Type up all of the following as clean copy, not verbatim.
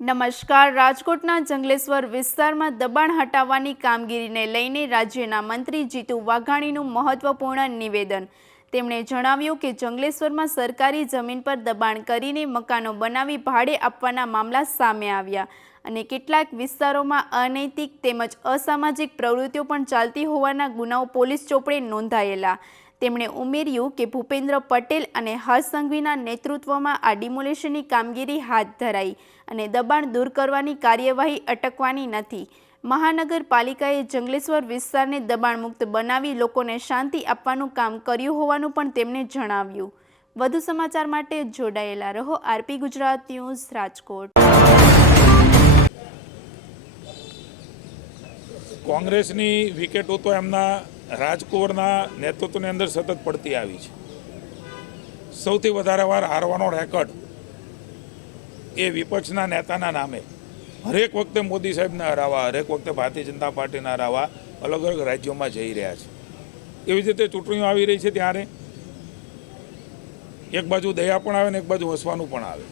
નમસ્કાર। રાજકોટના જંગલેશ્વર વિસ્તારમાં દબાણ હટાવવાની કામગીરીને લઈને રાજ્યના મંત્રી જીતુ વાઘાણીનું મહત્વપૂર્ણ નિવેદન। તેમણે જણાવ્યું કે જંગલેશ્વરમાં સરકારી જમીન પર દબાણ કરીને મકાનો બનાવી ભાડે આપવાના મામલા સામે આવ્યા અને કેટલાક વિસ્તારોમાં અનૈતિક તેમજ અસામાજિક પ્રવૃત્તિઓ પણ ચાલતી હોવાના ગુનાઓ પોલીસ ચોપડે નોંધાયેલા। તેમણે ઉમેર્યું કે ભૂપેન્દ્ર પટેલ અને હર્ષ સંઘવીના નેતૃત્વમાં આ ડિમોલેશનની કામગીરી હાથ ધરાઈ અને દબાણ દૂર કરવાની કાર્યવાહી અટકવાની નથી। મહાનગરપાલિકાએ જંગલેશ્વર વિસ્તારને દબાણ મુક્ત બનાવી લોકોને શાંતિ આપવાનું કામ કર્યું હોવાનું પણ તેમણે જણાવ્યું। વધુ સમાચાર માટે જોડાયેલા રહો આરપી ગુજરાત ન્યૂઝ રાજકોટ। કોંગ્રેસની વિકેટો તો એમના રાજકુંવરના નેતૃત્વની અંદર સતત પડતી આવી છે। સૌથી વધારે વાર હારવાનો રેકોર્ડ એ વિપક્ષના નેતાના નામે હરેક વખતે મોદી સાહેબને હરાવવા, હરેક વખતે ભારતીય જનતા પાર્ટીને હરાવવા અલગ અલગ રાજ્યોમાં જઈ રહ્યા છે। એવી જ રીતે ચૂંટણીઓ આવી રહી છે ત્યારે એક બાજુ દયા પણ આવે ને એક બાજુ હસવાનું પણ આવે।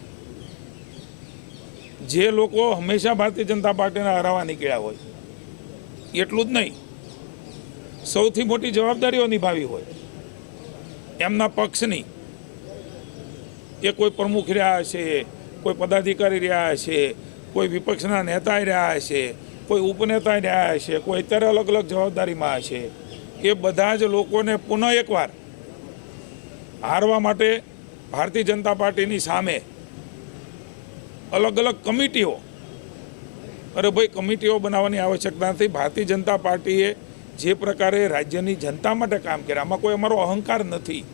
જે લોકો હંમેશા ભારતીય જનતા પાર્ટીને હરાવવા નીકળ્યા હોય એટલું જ નહીં, સૌથી મોટી જવાબદારીઓ નિભાવી હોય એમના પક્ષની, એ કોઈ પ્રમુખ રહ્યા હશે, કોઈ પદાધિકારી રહ્યા હશે, કોઈ વિપક્ષના નેતા રહ્યા હશે, કોઈ ઉપનેતા રહ્યા હશે, કોઈ અત્યારે અલગ અલગ જવાબદારીમાં હશે, એ બધા જ લોકોને પુનઃ એકવાર હારવા માટે ભારતીય જનતા પાર્ટીની સામે અલગ અલગ કમિટીઓ, અરે ભાઈ કમિટીઓ બનાવવાની આવશ્યકતા નથી। ભારતીય જનતા પાર્ટીએ જે પ્રકારે રાજ્યની જનતા માટે કામ કર્યા, આમાં કોઈ અમારો અહંકાર નથી,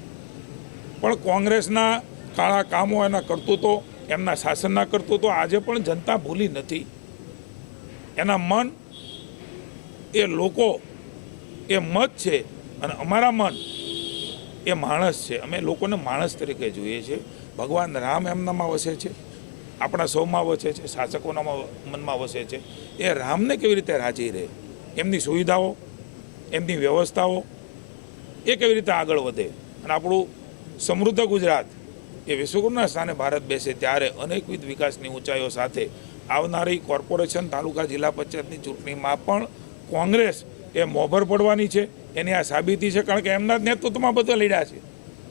પણ કોંગ્રેસના કાળા કામો, એના કરતૂતો, એમના શાસનના કરતૂતો આજે પણ જનતા ભૂલી નથી। એના મન એ લોકો, એ મત છે અને અમારા મન એ માણસ છે। અમે લોકોને માણસ તરીકે જોઈએ છીએ। ભગવાન રામ એમનામાં વસે છે, આપણા સૌમાં વસે છે, શાસકોના મનમાં વસે છે। એ રામને કેવી રીતે રાજી રહે, એમની સુવિધાઓ, એમની વ્યવસ્થાઓ એ કેવી રીતે આગળ વધે અને આપણું સમૃદ્ધ ગુજરાત એ વિશ્વગુરુના સ્થાને ભારત બેસે ત્યારે અનેકવિધ વિકાસની ઊંચાઈઓ સાથે આવનારી કોર્પોરેશન, તાલુકા, જિલ્લા પંચાયતની ચૂંટણીમાં પણ કોંગ્રેસ એ મોભર પડવાની છે। એની આ સાબિતી છે, કારણ કે એમના જ નેતૃત્વમાં બધા લડ્યા છે,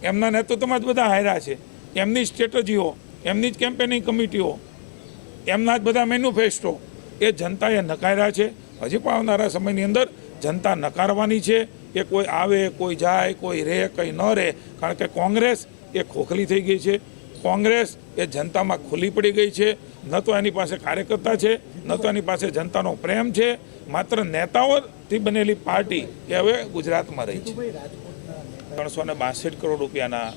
એમના નેતૃત્વમાં જ બધા હાર્યા છે। એમની સ્ટ્રેટેજીઓ, એમની જ કેમ્પેનિંગ કમિટીઓ, એમના જ બધા મેન્યુફેસ્ટો એ જનતાએ નકાર્યા છે। હજી પણ આવનારા સમયની અંદર જનતા નકારવાની છે। એ કોઈ આવે, કોઈ જાય, કોઈ રહે, કંઈ ન રહે, કારણ કે કોંગ્રેસ એ ખોખલી થઈ ગઈ છે। કોંગ્રેસ એ જનતામાં ખુલ્લી પડી ગઈ છે। ન તો એની પાસે કાર્યકર્તા છે, ન તો એની પાસે જનતાનો પ્રેમ છે, માત્ર નેતાઓથી બનેલી પાર્ટી એ હવે ગુજરાતમાં રહી છે। 362 કરોડ રૂપિયાના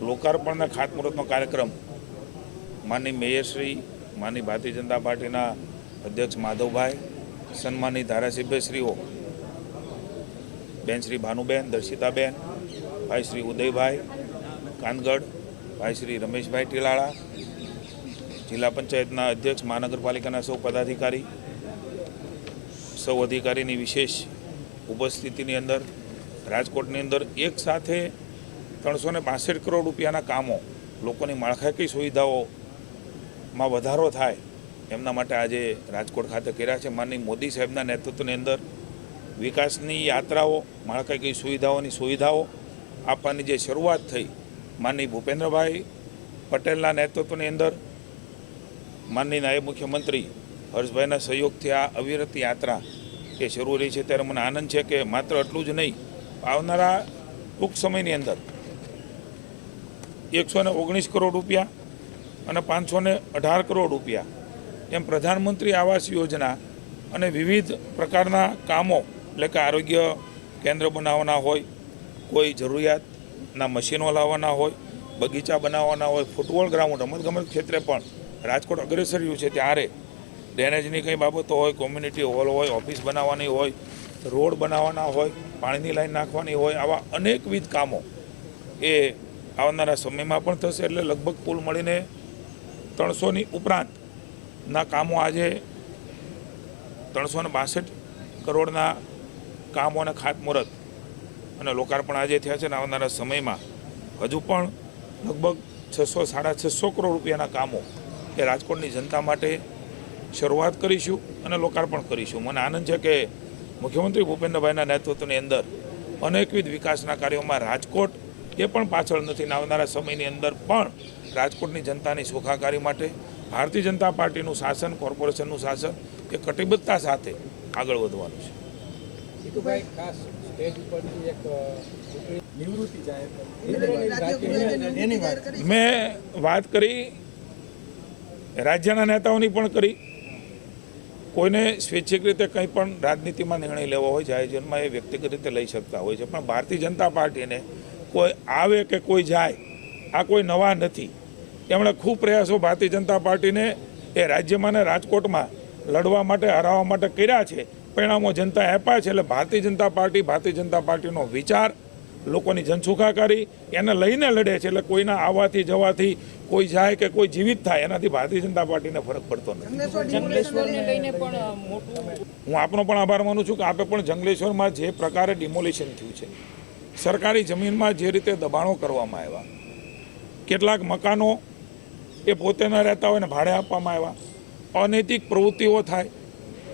લોકાર્પણના ખાતમુહૂર્તનો કાર્યક્રમ માનની મેયરશ્રી, માનની ભારતીય જનતા પાર્ટીના અધ્યક્ષ માધવભાઈ, સન્માનની ધારાસભ્યશ્રીઓ બેન શ્રી ભાનુબેન, દર્શિતાબેન, ભાઈ શ્રી ઉદયભાઈ કાનગડ, ભાઈ શ્રી રમેશભાઈ ટીલાળા, જિલ્લા પંચાયતના અધ્યક્ષ, મહાનગરપાલિકાના સૌ પદાધિકારી, સૌ અધિકારીની વિશેષ ઉપસ્થિતિની અંદર રાજકોટની અંદર એક સાથે 362 કરોડ રૂપિયાના કામો, લોકોની માળખાકીય સુવિધાઓમાં વધારો થાય એમના માટે આજે રાજકોટ ખાતે કર્યા છે। માનની મોદી સાહેબના નેતૃત્વની અંદર વિકાસની યાત્રાઓ, માળખાકીય સુવિધાઓ આપવાની જે શરૂઆત થઈ માનની ભૂપેન્દ્રભાઈ પટેલના નેતૃત્વની અંદર, માનની નાયબ મુખ્યમંત્રી હર્ષભાઈના સહયોગથી આ અવિરત યાત્રા એ શરૂ રહી છે। ત્યારે મને આનંદ છે કે માત્ર એટલું જ નહીં, આવનારા ટૂંક સમયની અંદર 119 કરોડ રૂપિયા અને 518 કરોડ રૂપિયા એમ પ્રધાનમંત્રી આવાસ યોજના અને વિવિધ પ્રકારના કામો, એટલે કે આરોગ્ય કેન્દ્ર બનાવવાના હોય, કોઈ જરૂરિયાતના મશીનો લાવવાના હોય, બગીચા બનાવવાના હોય, ફૂટબોલ ગ્રાઉન્ડ, રમતગમત ક્ષેત્રે પણ રાજકોટ અગ્રેસર રહ્યું છે। ત્યારે ડ્રેનેજની કંઈ બાબતો હોય, કોમ્યુનિટી હોલ હોય, ઓફિસ બનાવવાની હોય, રોડ બનાવવાના હોય, પાણીની લાઈન નાખવાની હોય, આવા અનેકવિધ કામો એ આવનારા સમયમાં પણ થશે। એટલે લગભગ કુલ મળીને 300ની ઉપરાંતના કામો આજે 362 કરોડના કામો અને ખાતમુહૂર્ત અને લોકાર્પણ આજે થયા છે. અને આવનારા સમયમાં હજુ પણ લગભગ 600-650 કરોડ રૂપિયાના કામો એ રાજકોટની જનતા માટે શરૂઆત કરીશું અને લોકાર્પણ કરીશું. મને આનંદ છે કે મુખ્યમંત્રી ભૂપેન્દ્રભાઈના નેતૃત્વની અંદર અનેકવિધ વિકાસના કાર્યોમાં રાજકોટ એ પણ પાછળ નથી. આવનારા સમયની અંદર પણ રાજકોટની જનતાની સુખાકારી માટે ભારતીય જનતા પાર્ટીનું શાસન, કોર્પોરેશનનું શાસન એ કટિબદ્ધતા સાથે આગળ વધવાનું છે. જીતુભાઈ, ખાસ સ્ટેજ ઉપરથી એક નિવૃત્તિ જાહેર કરી. મેં વાત કરી, રાજ્યના નેતાઓની પણ કરી. કોઈને સ્વૈચ્છિક રીતે કંઈ પણ રાજનીતિમાં નિર્ણય લેવો હોય જાહેર જીવનમાં એ વ્યક્તિગત રીતે લઈ શકતા હોય છે, પણ ભારતીય જનતા પાર્ટીને કોઈ આવે કે કોઈ જાય આ કોઈ નવા નથી. એમણે ખૂબ પ્રયાસો ભારતીય જનતા પાર્ટીને એ રાજ્યમાં ને રાજકોટમાં લડવા માટે, હરાવવા માટે કર્યા છે. પરિણામો જનતાએ આપ્યા છે. એટલે ભારતીય જનતા પાર્ટીનો વિચાર, લોકોની જનસુખાકારી એને લઈને લડે છે. એટલે કોઈના આવવાથી જવાથી કોઈ જાય કે કોઈ જીવિત થાય એનાથી ભારતીય જનતા પાર્ટીને ફરક પડતો નથી. હું આપનો પણ આભાર માનું છું કે આપે પણ જંગલેશ્વરમાં જે પ્રકારે ડિમોલિશન થયું છે, સરકારી જમીનમાં જે રીતે દબાણો કરવામાં આવ્યા, કેટલાક મકાનો એ પોતે ન રહેતા હોય ને ભાડે આપવામાં આવ્યા, અનૈતિક પ્રવૃત્તિઓ થાય,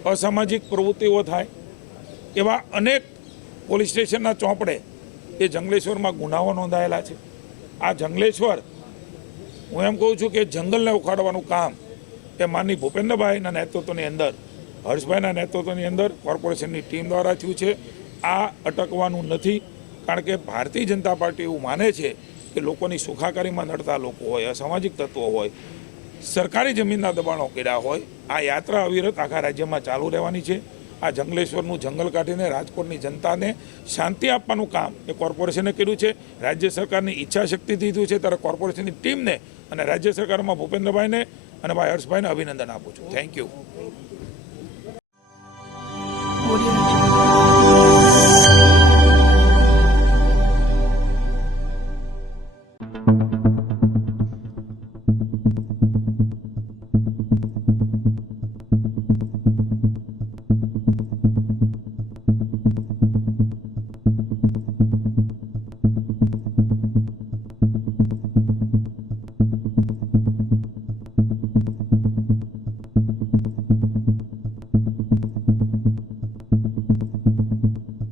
અસામાજિક પ્રવૃત્તિઓ થાય, એવા અનેક પોલીસ સ્ટેશનના ચોપડે એ જંગલેશ્વરમાં ગુનાઓ નોંધાયેલા છે. આ જંગલેશ્વર, હું એમ કહું છું કે જંગલને ઉખાડવાનું કામ એ માનની ભૂપેન્દ્રભાઈના નેતૃત્વની અંદર, હર્ષભાઈના નેતૃત્વની અંદર કોર્પોરેશનની ટીમ દ્વારા થયું છે. આ અટકવાનું નથી, કારણ કે ભારતીય જનતા પાર્ટી એવું માને છે કે લોકોની સુખાકારીમાં નડતા લોકો હોય, અસામાજિક તત્વો હોય, સરકારી જમીનના દબાણો કર્યા હોય, આ યાત્રા અવિરત આખા રાજ્યમાં ચાલુ રહેવાની છે. આ જંગલેશ્વરનું જંગલ કાઢીને રાજકોટની જનતાને શાંતિ આપવાનું કામ એ કોર્પોરેશને કર્યું છે. રાજ્ય સરકારની ઈચ્છાશક્તિથી થયું છે. ત્યારે કોર્પોરેશનની ટીમને અને રાજ્ય સરકારમાં ભૂપેન્દ્રભાઈને અને ભાઈ હર્ષભાઈને અભિનંદન આપું છું. Thank you.